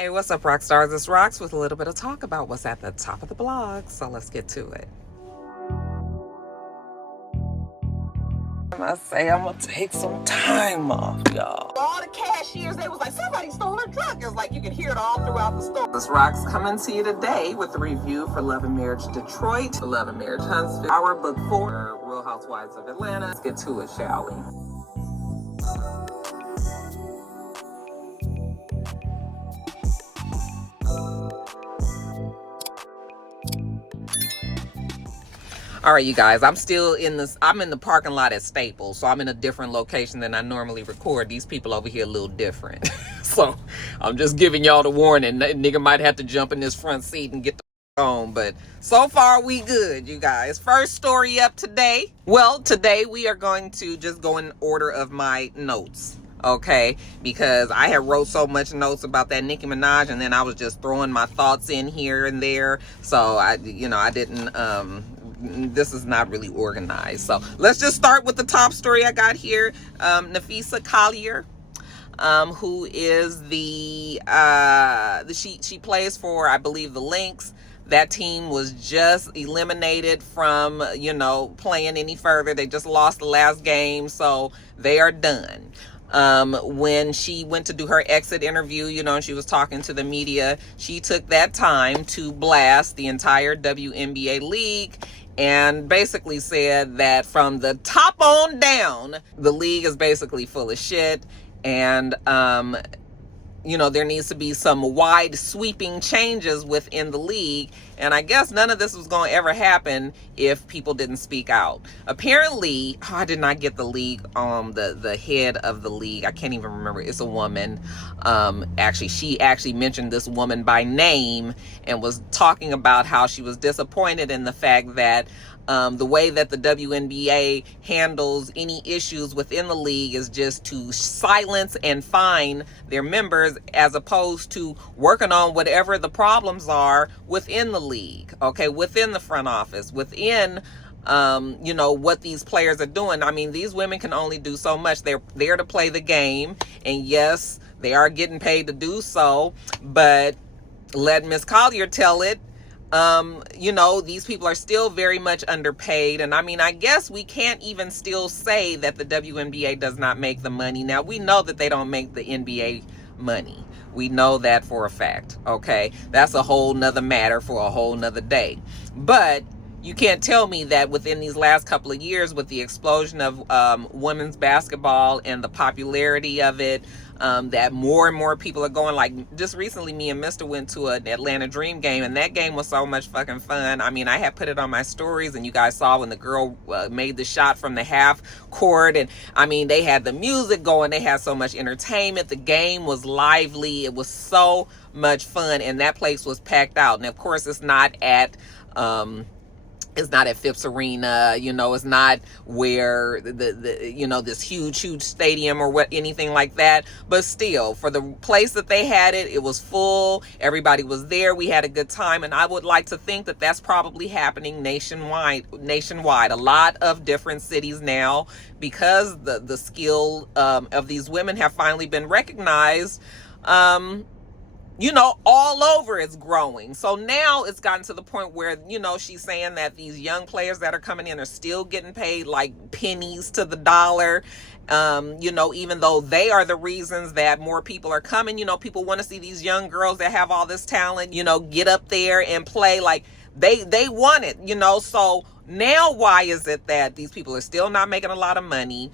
Hey, what's up, Roxstars? It's Rox with a little bit of talk about what's at the top of the blog. So let's get to it. I say I'm gonna take some time off, y'all. All the cashiers, they was like, somebody stole her truck. It's like you can hear it all throughout the store. This Rox coming to you today with a review for Love and Marriage Detroit, Love and Marriage Huntsville, our book 4, Real Housewives of Atlanta. Let's get to it, shall we? All right, you guys, I'm in the parking lot at Staples, so I'm in a different location than I normally record. These people over here a little different. So I'm just giving y'all the warning. Nigga might have to jump in this front seat and get the on, but so far we good, you guys. First story up today. Well, today we are going to just go in order of my notes. Okay, because I had wrote so much notes about that Nicki Minaj, and then I was just throwing my thoughts in here and there. So I didn't, this is not really organized. So let's just start with the top story I got here. Napheesa Collier, who is she plays for, I believe, the Lynx. That team was just eliminated from, playing any further. They just lost the last game, so they are done. When she went to do her exit interview, and she was talking to the media, she took that time to blast the entire WNBA league and basically said that from the top on down, the league is basically full of shit. And, there needs to be some wide sweeping changes within the league. And I guess none of this was going to ever happen if people didn't speak out. Apparently, I did not get the league, the head of the league. I can't even remember. It's a woman. She actually mentioned this woman by name and was talking about how she was disappointed in the fact that the way that the WNBA handles any issues within the league is just to silence and fine their members, as opposed to working on whatever the problems are within the league, okay, within the front office, within what these players are doing. I mean, these women can only do so much. They're there to play the game, and yes, they are getting paid to do so, but let Miss Collier tell it. These people are still very much underpaid. And I mean, I guess we can't even still say that the WNBA does not make the money. Now, we know that they don't make the NBA money. We know that for a fact. Okay. That's a whole nother matter for a whole nother day. But you can't tell me that within these last couple of years, with the explosion of women's basketball and the popularity of it, that more and more people are going. Like, just recently, me and Mr. went to an Atlanta Dream game, and that game was so much fucking fun. I mean, I had put it on my stories, and you guys saw when the girl made the shot from the half court, and I mean, they had the music going, they had so much entertainment, the game was lively, it was so much fun, and that place was packed out. And of course, it's not at Phipps Arena, it's not where this huge stadium or anything like that. But still, for the place that they had it, it was full. Everybody was there. We had a good time. And I would like to think that that's probably happening nationwide. A lot of different cities now, because the skill of these women have finally been recognized. All over it's growing. So now it's gotten to the point where, she's saying that these young players that are coming in are still getting paid like pennies to the dollar. Even though they are the reasons that more people are coming, people want to see these young girls that have all this talent, get up there and play like they want it, so now why is it that these people are still not making a lot of money?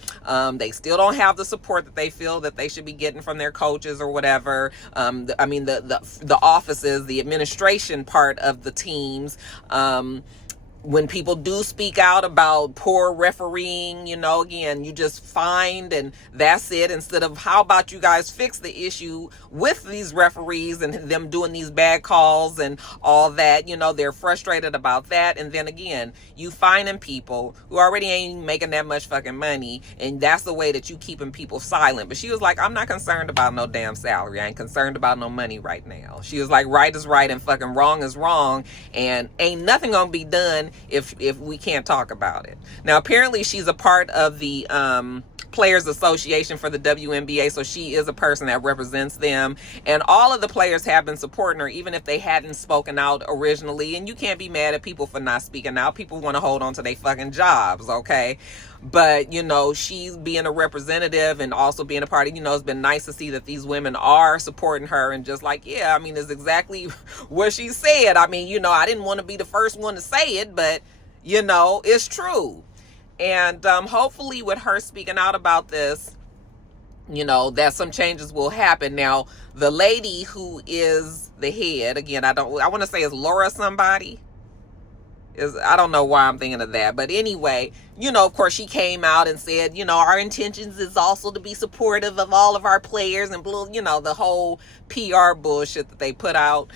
They still don't have the support that they feel that they should be getting from their coaches or whatever. The offices, the administration part of the teams, when people do speak out about poor refereeing, again, you just find and that's it, instead of how about you guys fix the issue with these referees and them doing these bad calls and all that. They're frustrated about that. And then again, you finding people who already ain't making that much fucking money, and that's the way that you keeping people silent. But she was like, I'm not concerned about no damn salary. I ain't concerned about no money right now. She was like, right is right and fucking wrong is wrong, and ain't nothing gonna be done if we can't talk about it. Now, apparently she's a part of the Players Association for the WNBA, so she is a person that represents them. And all of the players have been supporting her, even if they hadn't spoken out originally. And you can't be mad at people for not speaking out. People want to hold on to their fucking jobs, okay? But, you know, she's being a representative and also being a part of, you know, it's been nice to see that these women are supporting her. And just like, yeah, I mean, it's exactly what she said. I mean, you know, I didn't want to be the first one to say it, but, you know, it's true. And hopefully with her speaking out about this, you know, that some changes will happen. Now, the lady who is the head, again, I want to say it's Laura somebody. I don't know why I'm thinking of that. But anyway, you know, of course, she came out and said, you know, our intentions is also to be supportive of all of our players and, you know, the whole PR bullshit that they put out.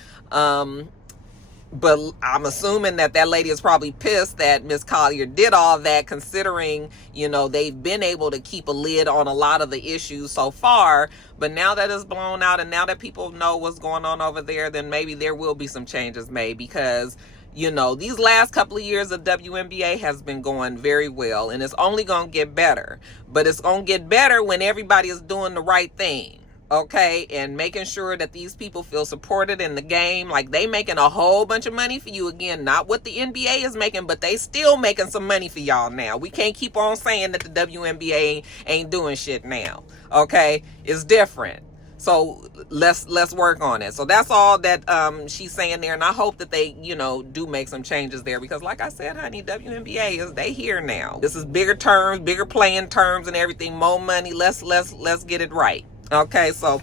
But I'm assuming that lady is probably pissed that Miss Collier did all that, considering, you know, they've been able to keep a lid on a lot of the issues so far. But now that it's blown out and now that people know what's going on over there, then maybe there will be some changes made, because, you know, these last couple of years of WNBA has been going very well, and it's only going to get better. But it's going to get better when everybody is doing the right thing. Okay, and making sure that these people feel supported in the game. Like, they making a whole bunch of money for you. Again, not what the NBA is making, but they still making some money for y'all now. We can't keep on saying that the WNBA ain't doing shit now. Okay, it's different. So let's work on it. So that's all that she's saying there, and I hope that they, you know, do make some changes there, because like I said, honey, WNBA they here now. This is bigger terms, bigger playing terms, and everything. More money. Let's get it right. Okay, so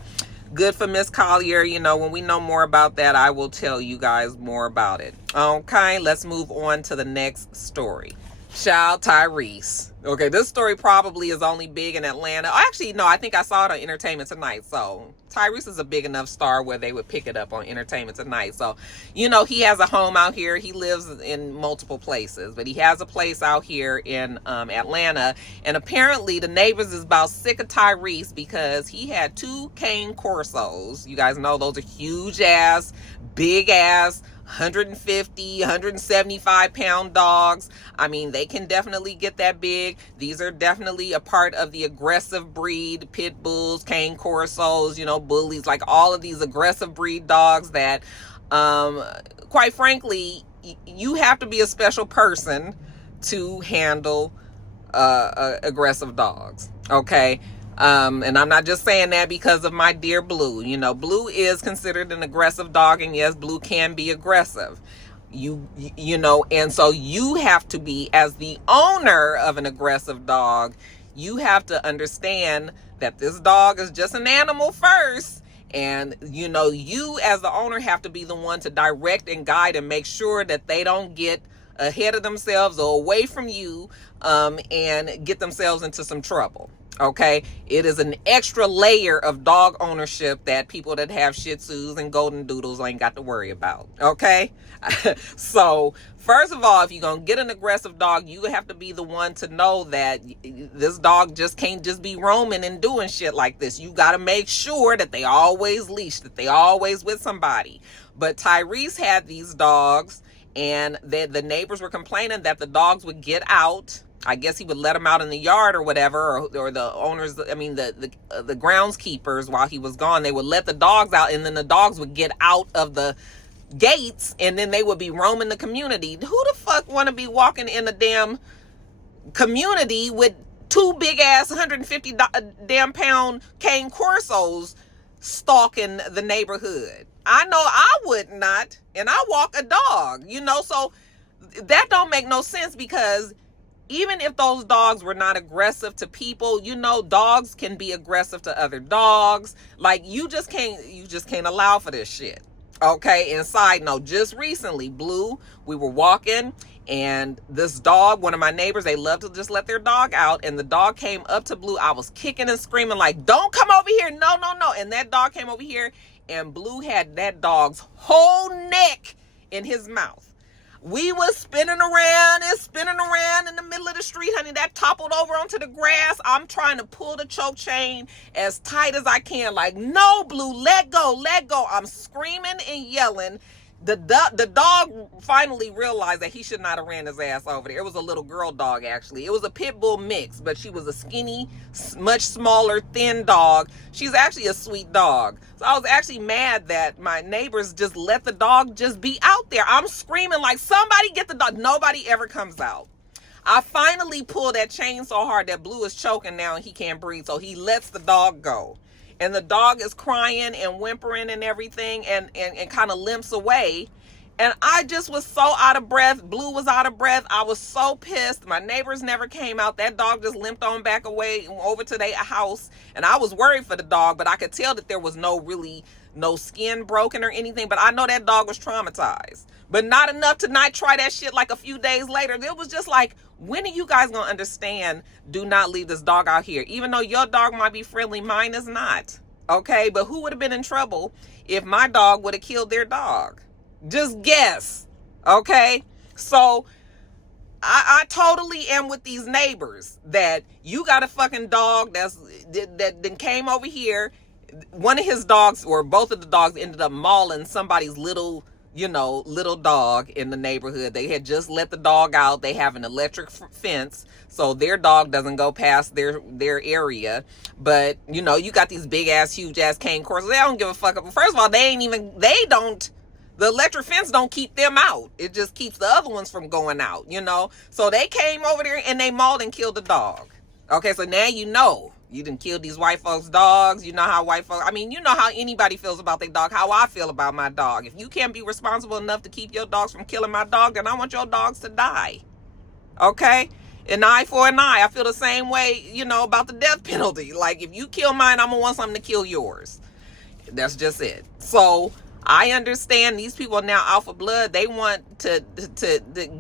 good for Miss Collier. You know, when we know more about that, I will tell you guys more about it. Okay, let's move on to the next story. Child Tyrese. Okay, this story probably is only big in Atlanta. Actually, no, I think I saw it on Entertainment Tonight. So Tyrese is a big enough star where they would pick it up on Entertainment Tonight. So, you know, he has a home out here. He lives in multiple places, but he has a place out here in Atlanta. And apparently the neighbors is about sick of Tyrese because he had 2 cane corsos. You guys know those are huge ass, big ass, 150, 175 pound dogs. I mean, they can definitely get that big. These are definitely a part of the aggressive breed, pit bulls, cane corsos, you know, bullies, like all of these aggressive breed dogs that, quite frankly, you have to be a special person to handle aggressive dogs. Okay. And I'm not just saying that because of my dear Blue. You know, Blue is considered an aggressive dog, and yes, Blue can be aggressive. You know, and so you have to be, as the owner of an aggressive dog, you have to understand that this dog is just an animal first. And, you know, you as the owner have to be the one to direct and guide and make sure that they don't get ahead of themselves or away from you, and get themselves into some trouble. Okay, it is an extra layer of dog ownership that people that have Shih Tzus and Golden Doodles ain't got to worry about. Okay, so first of all, if you're gonna get an aggressive dog, you have to be the one to know that this dog just can't just be roaming and doing shit like this. You got to make sure that they always leashed, that they always with somebody. But Tyrese had these dogs, and the neighbors were complaining that the dogs would get out. I guess he would let them out in the yard or whatever, or the owners, I mean, the groundskeepers, while he was gone, they would let the dogs out, and then the dogs would get out of the gates, and then they would be roaming the community. Who the fuck want to be walking in a damn community with 2 big ass 150 damn pound cane corsos stalking the neighborhood? I know I would not, and I walk a dog, you know, so that don't make no sense, because even if those dogs were not aggressive to people, you know, dogs can be aggressive to other dogs. Like, you just can't allow for this shit. Okay, and side note, just recently, Blue, we were walking, and this dog, one of my neighbors, they love to just let their dog out, and the dog came up to Blue. I was kicking and screaming like, don't come over here, no. And that dog came over here, and Blue had that dog's whole neck in his mouth. We was spinning around in the middle of the street, honey. That toppled over onto the grass. I'm trying to pull the choke chain as tight as I can. Like, no, Blue, let go. I'm screaming and yelling, The dog finally realized that he should not have ran his ass over there. It was a little girl dog, actually. It was a pit bull mix, but she was a skinny, much smaller, thin dog. She's actually a sweet dog. So I was actually mad that my neighbors just let the dog just be out there. I'm screaming like, somebody get the dog. Nobody ever comes out. I finally pulled that chain so hard that Blue is choking now and he can't breathe. So he lets the dog go. And the dog is crying and whimpering and everything and kind of limps away. And I just was so out of breath. Blue was out of breath. I was so pissed. My neighbors never came out. That dog just limped on back away over to their house. And I was worried for the dog, but I could tell that there was no skin broken or anything. But I know that dog was traumatized. But not enough to not try that shit like a few days later. It was just like, when are you guys going to understand, do not leave this dog out here? Even though your dog might be friendly, mine is not. Okay? But who would have been in trouble if my dog would have killed their dog? Just guess. Okay? So I totally am with these neighbors that you got a fucking dog that came over here. One of his dogs, or both of the dogs, ended up mauling somebody's little dog in the neighborhood. They had just let the dog out. They have an electric fence, so their dog doesn't go past their area. But, you got these big ass, huge ass cane corsos. They don't give a fuck. First of all, the electric fence don't keep them out. It just keeps the other ones from going out, So they came over there and they mauled and killed the dog. Okay, so now you done killed these white folks' dogs. You know how how anybody feels about their dog, how I feel about my dog. If you can't be responsible enough to keep your dogs from killing my dog, then I want your dogs to die. Okay? An eye for an eye. I feel the same way, about the death penalty. Like, if you kill mine, I'm going to want something to kill yours. That's just it. So, I understand these people are now out for blood. They want to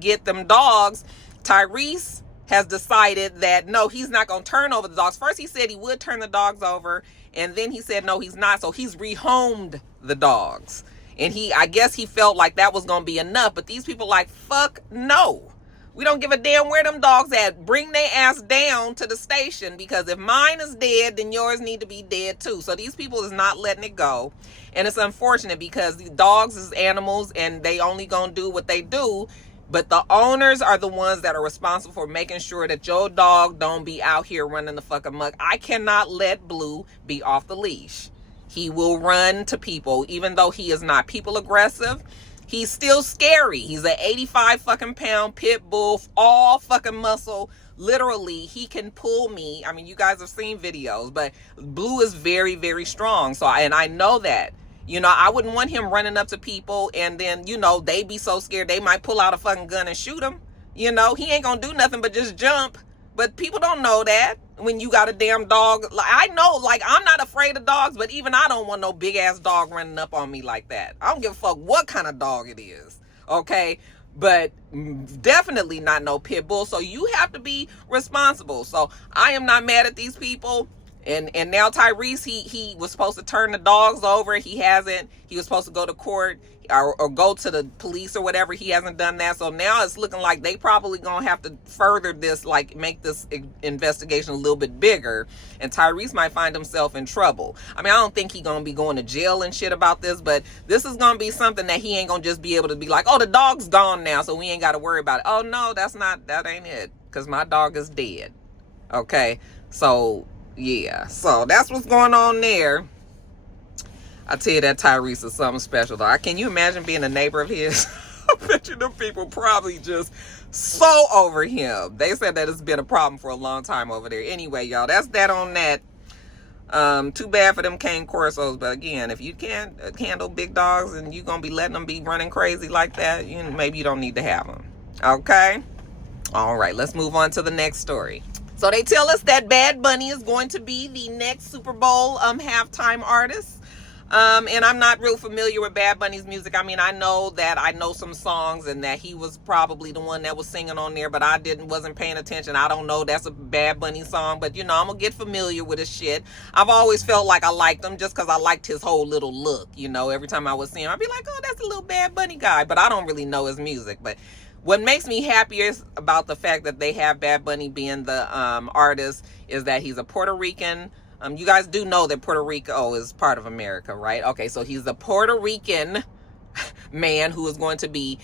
get them dogs. Tyrese has decided that no, he's not going to turn over the dogs. First he said he would turn the dogs over, and then he said no, he's not. So he's rehomed the dogs. And I guess he felt like that was going to be enough. But these people like, fuck no. We don't give a damn where them dogs at. Bring their ass down to the station, because if mine is dead, then yours need to be dead too. So these people is not letting it go. And it's unfortunate because the dogs is animals and they only going to do what they do. But the owners are the ones that are responsible for making sure that your dog don't be out here running the fuck amok. I cannot let Blue be off the leash. He will run to people, even though he is not people aggressive. He's still scary. He's an 85 fucking pound pit bull, all fucking muscle. Literally, he can pull me. I mean, you guys have seen videos, but Blue is very, very strong. And I know that. I wouldn't want him running up to people and then, they be so scared they might pull out a fucking gun and shoot him. He ain't gonna do nothing but just jump. But people don't know that when you got a damn dog. I know, I'm not afraid of dogs, but even I don't want no big ass dog running up on me like that. I don't give a fuck what kind of dog it is. Okay? But definitely not no pit bull. So you have to be responsible. So I am not mad at these people. And now Tyrese, he was supposed to turn the dogs over. He hasn't. He was supposed to go to court or go to the police or whatever. He hasn't done that. So now it's looking like they probably going to have to further this, make this investigation a little bit bigger. And Tyrese might find himself in trouble. I mean, I don't think he's going to be going to jail and shit about this, but this is going to be something that he ain't going to just be able to be like, oh, the dog's gone now, so we ain't got to worry about it. Oh, no, that ain't it, because my dog is dead. Okay, so... yeah, so that's what's going on there. I tell you, that Tyrese is something special, though. Can you imagine being a neighbor of his? I bet you them people probably just so over him. They said that it's been a problem for a long time over there. Anyway, y'all, that's that on that. Too bad for them cane corsos, but again, if you can't handle big dogs and you're gonna be letting them be running crazy like that, maybe you don't need to have them. Okay? All right, let's move on to the next story. So they tell us that Bad Bunny is going to be the next Super Bowl halftime artist. And I'm not real familiar with Bad Bunny's music. I mean, I know some songs and that he was probably the one that was singing on there, but I wasn't paying attention. I don't know that's a Bad Bunny song, but I'm gonna get familiar with his shit. I've always felt like I liked him just because I liked his whole little look. Every time I would see him, I'd be like, oh, that's a little Bad Bunny guy, but I don't really know his music. But what makes me happier about the fact that they have Bad Bunny being the artist is that he's a Puerto Rican. You guys do know that Puerto Rico is part of America, right? Okay, so he's a Puerto Rican man who is going to be,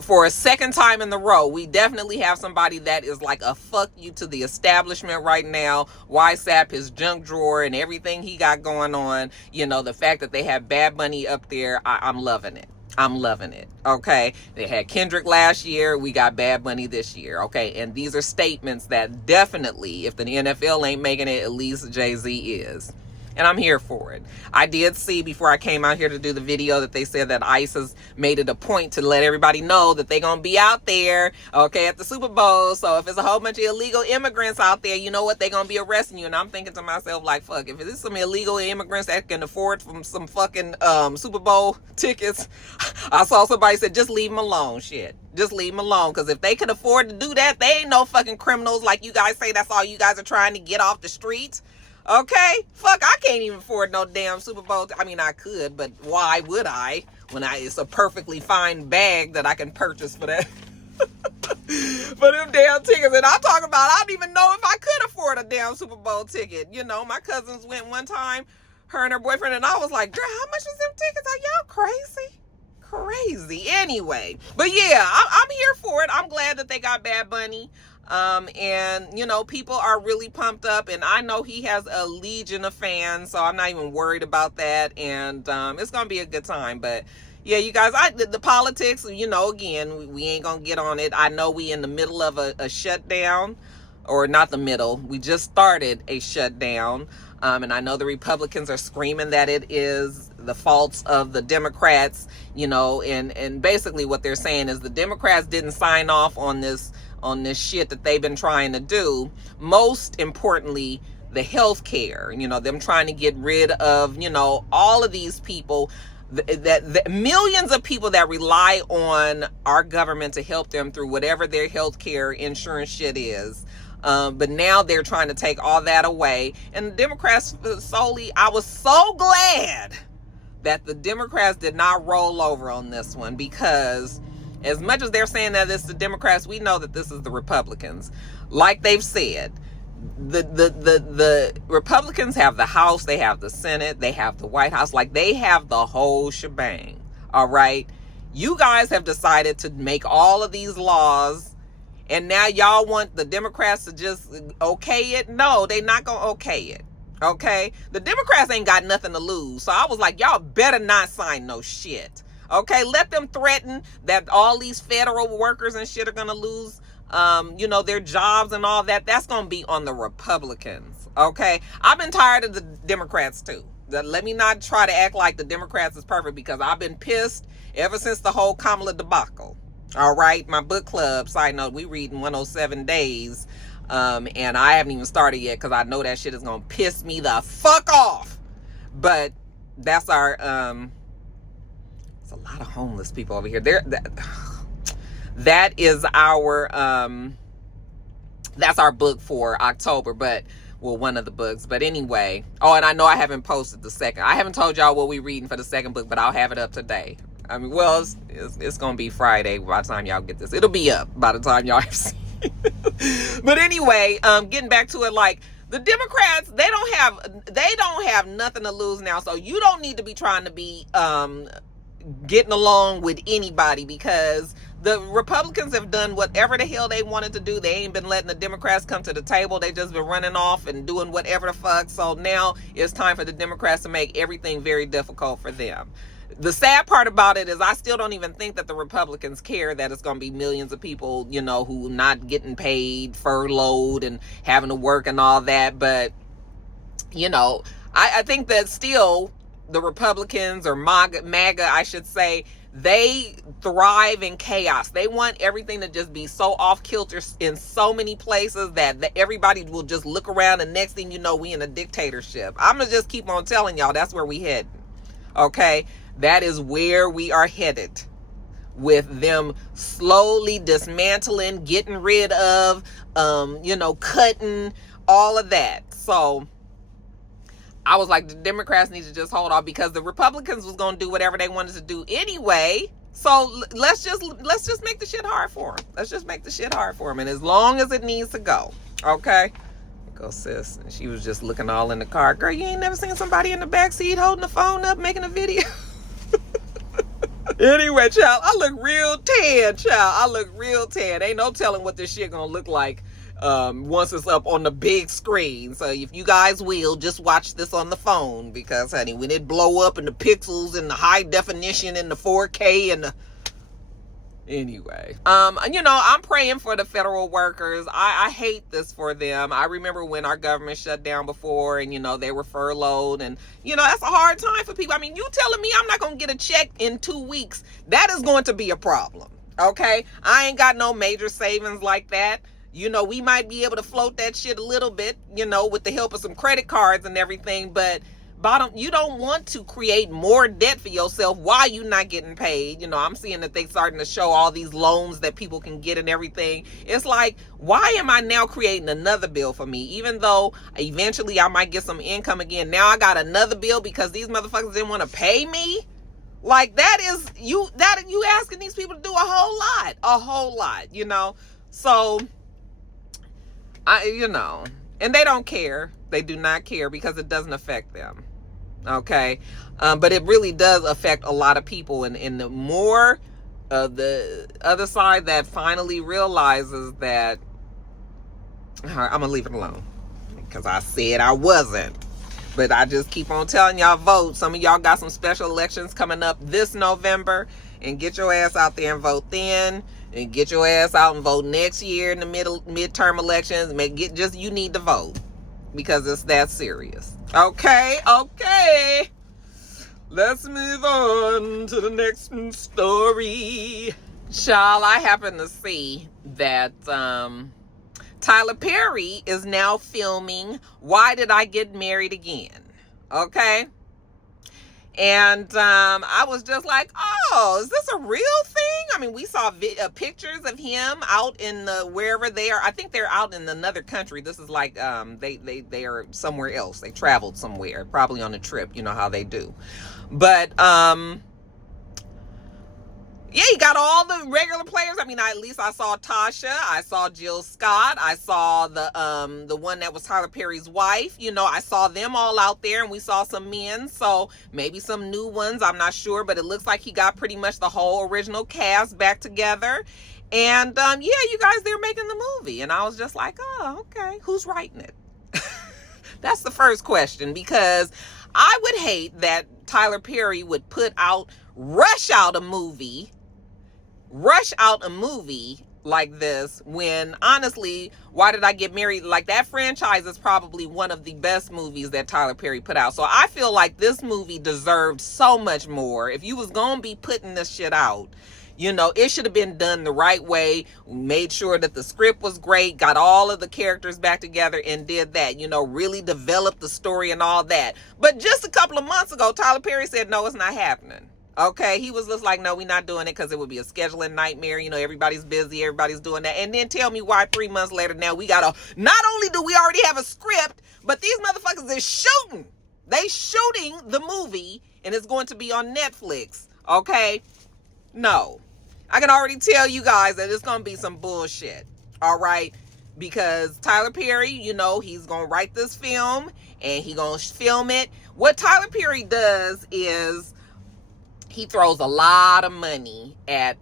for a second time in the row, we definitely have somebody that is like a fuck you to the establishment right now. WhatsApp, his junk drawer, and everything he got going on. You know, the fact that they have Bad Bunny up there, I'm loving it. I'm loving it. Okay. They had Kendrick last year. We got Bad Bunny this year. Okay. And these are statements that definitely, if the NFL ain't making it, at least Jay-Z is. And I'm here for it. I did see before I came out here to do the video that they said that ICE has made it a point to let everybody know that they're going to be out there, okay, at the Super Bowl. So if it's a whole bunch of illegal immigrants out there, you know what? They're going to be arresting you. And I'm thinking to myself, like, fuck, if it's some illegal immigrants that can afford some fucking Super Bowl tickets, I saw somebody said, just leave them alone, shit. Just leave them alone. Because if they could afford to do that, they ain't no fucking criminals like you guys say. That's all you guys are trying to get off the streets. Okay, fuck, I can't even afford no damn Super Bowl. I mean, I could, but why would I when it's a perfectly fine bag that I can purchase for that? For them damn tickets. And I'm talking about, I don't even know if I could afford a damn Super Bowl ticket. You know, my cousins went one time, her and her boyfriend, and I was like, Dre, how much is them tickets? Are y'all crazy? Anyway, but yeah, I'm here for it. I'm glad that they got Bad Bunny. And you know, people are really pumped up, and I know he has a legion of fans, so I'm not even worried about that. And it's gonna be a good time. But yeah, you guys, the politics, you know, again, we ain't gonna get on it. I know we in the middle of a shutdown, or not the middle, we just started a shutdown. And I know the Republicans are screaming that it is the faults of the Democrats, you know, and basically what they're saying is the Democrats didn't sign off on this shit that they've been trying to do. Most importantly, the health care, you know, them trying to get rid of, you know, all of these people, that millions of people that rely on our government to help them through whatever their health care insurance shit is. But now they're trying to take all that away. And the Democrats solely, I was so glad that the Democrats did not roll over on this one, because as much as they're saying that it's the Democrats, we know that this is the Republicans. Like they've said, the Republicans have the House, they have the Senate, they have the White House. Like, they have the whole shebang. All right. You guys have decided to make all of these laws, and now y'all want the Democrats to just okay it? No, they're not going to okay it. Okay. The Democrats ain't got nothing to lose. So I was like, y'all better not sign no shit. Okay, let them threaten that all these federal workers and shit are going to lose, you know, their jobs and all that. That's going to be on the Republicans. Okay, I've been tired of the Democrats too. Let me not try to act like the Democrats is perfect, because I've been pissed ever since the whole Kamala debacle. All right, my book club, side note, we reading 107 Days. And I haven't even started yet because I know that shit is going to piss me the fuck off. But that's our, a lot of homeless people over here. That is our that's our book for October, but well, one of the books. But anyway, oh, and I know I haven't posted the second. I haven't told y'all what we're reading for the second book, but I'll have it up today. I mean, well, it's gonna be Friday by the time y'all get this. It'll be up by the time y'all have seen it. But anyway, getting back to it, like, the Democrats, they don't have nothing to lose now, so you don't need to be trying to be getting along with anybody, because the Republicans have done whatever the hell they wanted to do. They ain't been letting the Democrats come to the table. They just been running off and doing whatever the fuck. So now it's time for the Democrats to make everything very difficult for them. The sad part about it is I still don't even think that the Republicans care that it's going to be millions of people, you know, who not getting paid, furloughed, and having to work and all that. But, you know, I think that still the Republicans, or MAGA, I should say, they thrive in chaos. They want everything to just be so off kilter in so many places that everybody will just look around, and next thing you know, we in a dictatorship. I'm going to just keep on telling y'all that's where we heading. Okay? That is where we are headed, with them slowly dismantling, getting rid of, you know, cutting, all of that. So I was like, the Democrats need to just hold off, because the Republicans was going to do whatever they wanted to do anyway. So let's just make the shit hard for them. Let's just make the shit hard for them. And as long as it needs to go. Okay. Go, sis. And she was just looking all in the car. Girl, you ain't never seen somebody in the back seat holding the phone up, making a video. Anyway, child, I look real tan, child. I look real tan. Ain't no telling what this shit gonna look like once it's up on the big screen. So if you guys will, just watch this on the phone, because, honey, when it blow up and the pixels and the high definition and the 4K and the... Anyway, I'm praying for the federal workers. I hate this for them. I remember when our government shut down before, and, they were furloughed, and, that's a hard time for people. I mean, you telling me I'm not going to get a check in 2 weeks, that is going to be a problem, okay? I ain't got no major savings like that. We might be able to float that shit a little bit, with the help of some credit cards and everything, but you don't want to create more debt for yourself while you're not getting paid. I'm seeing that they starting to show all these loans that people can get and everything. It's like, why am I now creating another bill for me? Even though eventually I might get some income again, now I got another bill because these motherfuckers didn't want to pay me. Like, that you asking these people to do a whole lot, So and they don't care. They do not care because it doesn't affect them. Okay. But it really does affect a lot of people. And the more the other side that finally realizes that, I'm going to leave it alone because I said I wasn't. But I just keep on telling y'all, vote. Some of y'all got some special elections coming up this November, and get your ass out there and vote then. And get your ass out and vote next year in the midterm elections. You need to vote because it's that serious. Okay. Let's move on to the next story. Child, I happen to see that Tyler Perry is now filming Why Did I Get Married Again? Okay. And I was just like, oh, is this a real thing? I mean, we saw pictures of him out in wherever they are. I think they're out in another country. This is like they are somewhere else. They traveled somewhere, probably on a trip. You know how they do. But yeah, you got all the regular players. I mean, at least I saw Tasha. I saw Jill Scott. I saw the one that was Tyler Perry's wife. I saw them all out there, and we saw some men. So maybe some new ones. I'm not sure, but it looks like he got pretty much the whole original cast back together. And yeah, you guys, they're making the movie. And I was just like, oh, okay. Who's writing it? That's the first question, because I would hate that Tyler Perry would rush out a movie like this, when honestly, Why Did I Get Married? Like, that franchise is probably one of the best movies that Tyler Perry put out. So I feel like this movie deserved so much more. If you was gonna be putting this shit out, it should have been done the right way. Made sure that the script was great, got all of the characters back together, and did that, really developed the story and all that. But just a couple of months ago, Tyler Perry said, no, it's not happening. Okay, he was just like, no, we're not doing it because it would be a scheduling nightmare. Everybody's busy, everybody's doing that. And then tell me why 3 months later now not only do we already have a script, but these motherfuckers is shooting. They shooting the movie, and it's going to be on Netflix. Okay? No. I can already tell you guys that it's going to be some bullshit. All right? Because Tyler Perry, he's going to write this film, and he's going to film it. What Tyler Perry does is he throws a lot of money at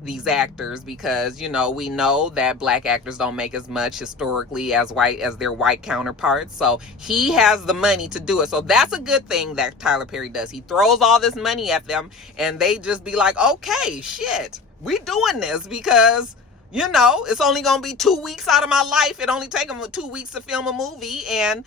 these actors because, we know that black actors don't make as much historically as their white counterparts. So he has the money to do it. So that's a good thing that Tyler Perry does. He throws all this money at them, and they just be like, okay, shit, we doing this because, it's only going to be 2 weeks out of my life. It only take them 2 weeks to film a movie, and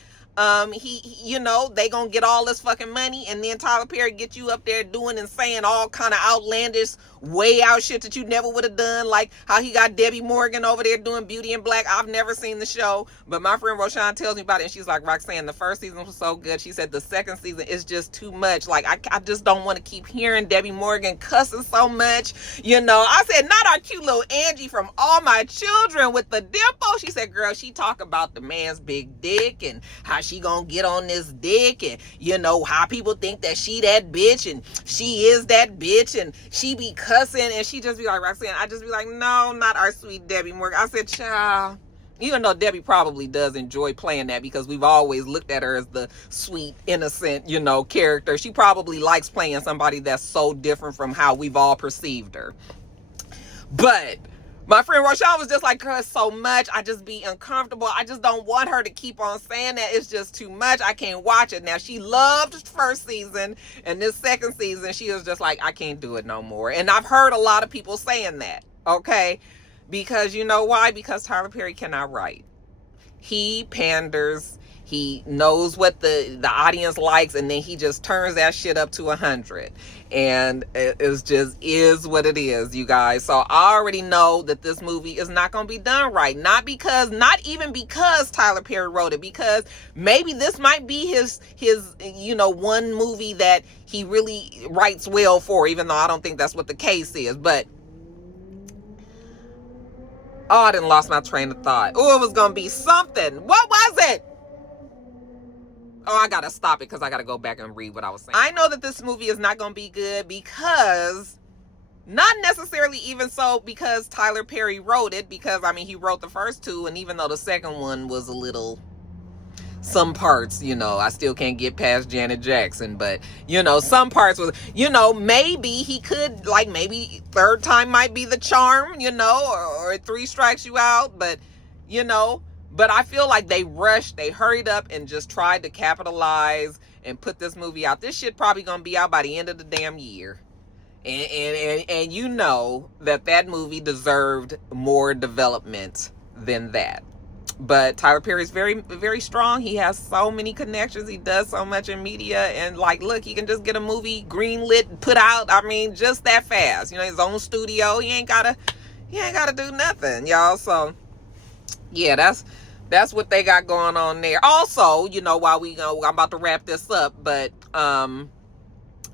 they gonna get all this fucking money, and then Tyler Perry get you up there doing and saying all kind of outlandish, way out shit that you never would have done, like how he got Debbie Morgan over there doing Beauty in Black. I've never seen the show, but my friend Roxanne tells me about it, and she's like, Roxanne, the first season was so good. She said the second season is just too much. Like, I just don't want to keep hearing Debbie Morgan cussing so much. I said, not our cute little Angie from All My Children with the dimple. She said, girl, she talk about the man's big dick and how she gonna get on this dick, and how people think that she that bitch, and she is that bitch, and she be cussing, and she just be like, Roxanne, I just be like, no, not our sweet Debbie Morgan. I said, child, Even though Debbie probably does enjoy playing that because we've always looked at her as the sweet, innocent, character. She probably likes playing somebody that's so different from how we've all perceived her. But my friend Roxanne was just like, girl, it's so much. I just be uncomfortable. I just don't want her to keep on saying that. It's just too much. I can't watch it. Now, she loved first season, and this second season, she was just like, I can't do it no more. And I've heard a lot of people saying that, okay? Because you know why? Because Tyler Perry cannot write. He panders. He knows what the audience likes, and then he just turns that shit up to 100. And it's just is what it is, you guys. So I already know that this movie is not going to be done right. Not even because Tyler Perry wrote it, because maybe this might be his one movie that he really writes well for, even though I don't think that's what the case is. But I done lost my train of thought. Oh, it was going to be something. What was it? Oh, I got to stop it because I got to go back and read what I was saying. I know that this movie is not going to be good because, not necessarily even so because Tyler Perry wrote it, because, he wrote the first two, and even though the second one was a little, some parts, I still can't get past Janet Jackson, but, some parts was, maybe he could, maybe third time might be the charm, or three strikes you out, but, but I feel like they rushed, they hurried up and just tried to capitalize and put this movie out. This shit probably gonna be out by the end of the damn year. And that movie deserved more development than that. But Tyler Perry is very, very strong. He has so many connections. He does so much in media. And look, he can just get a movie greenlit, put out, just that fast. His own studio. He ain't gotta do nothing, y'all. So yeah, that's what they got going on there. Also, while I'm about to wrap this up, but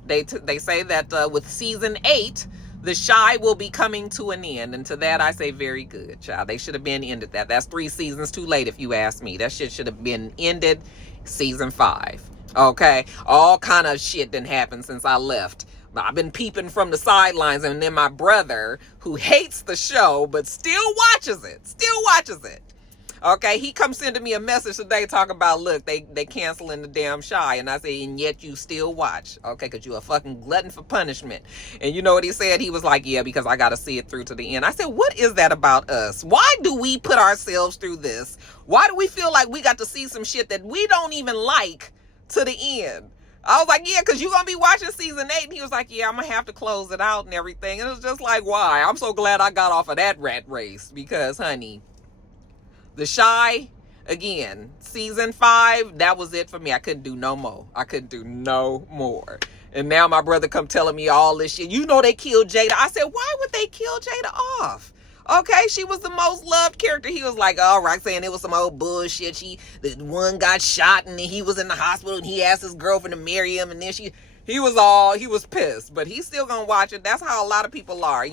they say that with season 8, The Chi will be coming to an end. And to that, I say very good, child. They should have been ended that. That's 3 seasons too late, if you ask me. That shit should have been ended season 5. Okay? All kind of shit didn't happen since I left. I've been peeping from the sidelines, and then my brother, who hates the show, but still watches it. Okay, he comes sending me a message today talking about, look, they canceling the damn Chi. And I say, and yet you still watch. Okay, because you're a fucking glutton for punishment. And you know what he said? He was like, yeah, because I got to see it through to the end. I said, what is that about us? Why do we put ourselves through this? Why do we feel like we got to see some shit that we don't even like to the end? I was like, yeah, because you're going to be watching season 8. And he was like, yeah, I'm going to have to close it out and everything. And it was just like, why? I'm so glad I got off of that rat race because, honey, The Chi, again, season 5, that was it for me. I couldn't do no more. And now my brother come telling me all this shit. They killed Jada. I said, why would they kill Jada off? Okay, she was the most loved character. He was like, oh, Roxanne, it was some old bullshit. The one got shot and he was in the hospital and he asked his girlfriend to marry him, and then he was pissed, but he's still gonna watch it. That's how a lot of people are,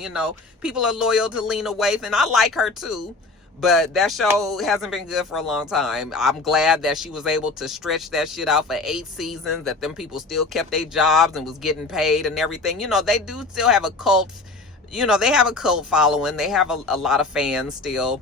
People are loyal to Lena Waithe, and I like her too. But that show hasn't been good for a long time. I'm glad that she was able to stretch that shit out for 8 seasons, that them people still kept their jobs and was getting paid and everything. They do still have a cult, they have a cult following. They have a lot of fans still,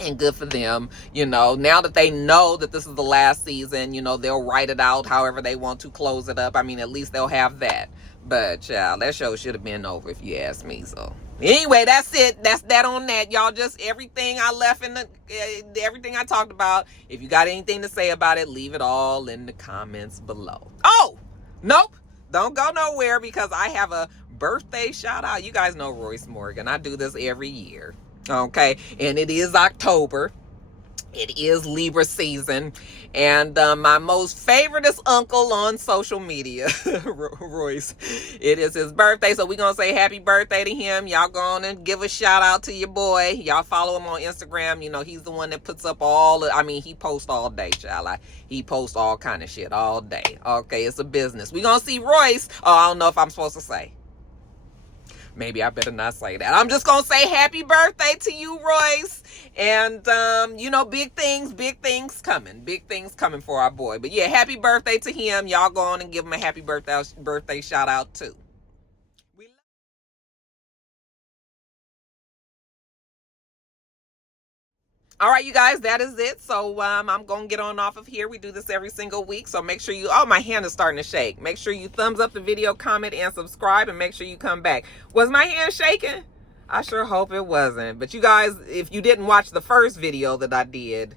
and good for them. Now that they know that this is the last season, they'll write it out however they want to close it up. At least they'll have that. But, child, that show should have been over if you ask me, so. Anyway, that's it. That's that on that. Y'all, just everything I left in everything I talked about. If you got anything to say about it, leave it all in the comments below. Oh, nope. Don't go nowhere because I have a birthday shout out. You guys know Royce Morgan. I do this every year. Okay. And it is October. It is Libra season, and my most favoriteest uncle on social media, Royce, it is his birthday, so we're going to say happy birthday to him. Y'all go on and give a shout out to your boy. Y'all follow him on Instagram. He's the one that puts up he posts all day, child. He posts all kind of shit all day. Okay, it's a business. We're going to see Royce. Oh, I don't know if I'm supposed to say. Maybe I better not say that. I'm just going to say happy birthday to you, Royce. And, big things coming. Big things coming for our boy. But yeah, happy birthday to him. Y'all go on and give him a happy birthday shout out too. All right, you guys, that is it. So I'm going to get on off of here. We do this every single week. So make sure you, oh, my hand is starting to shake. Make sure you thumbs up the video, comment, and subscribe, and make sure you come back. Was my hand shaking? I sure hope it wasn't. But you guys, if you didn't watch the first video that I did,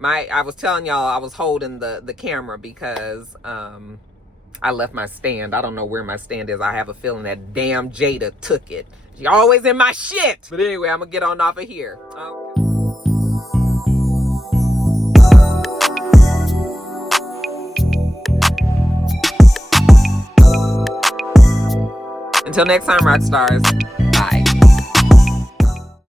I was telling y'all I was holding the camera because I left my stand. I don't know where my stand is. I have a feeling that damn Jada took it. She always in my shit. But anyway, I'm going to get on off of here. Okay. Until next time, Roxstars.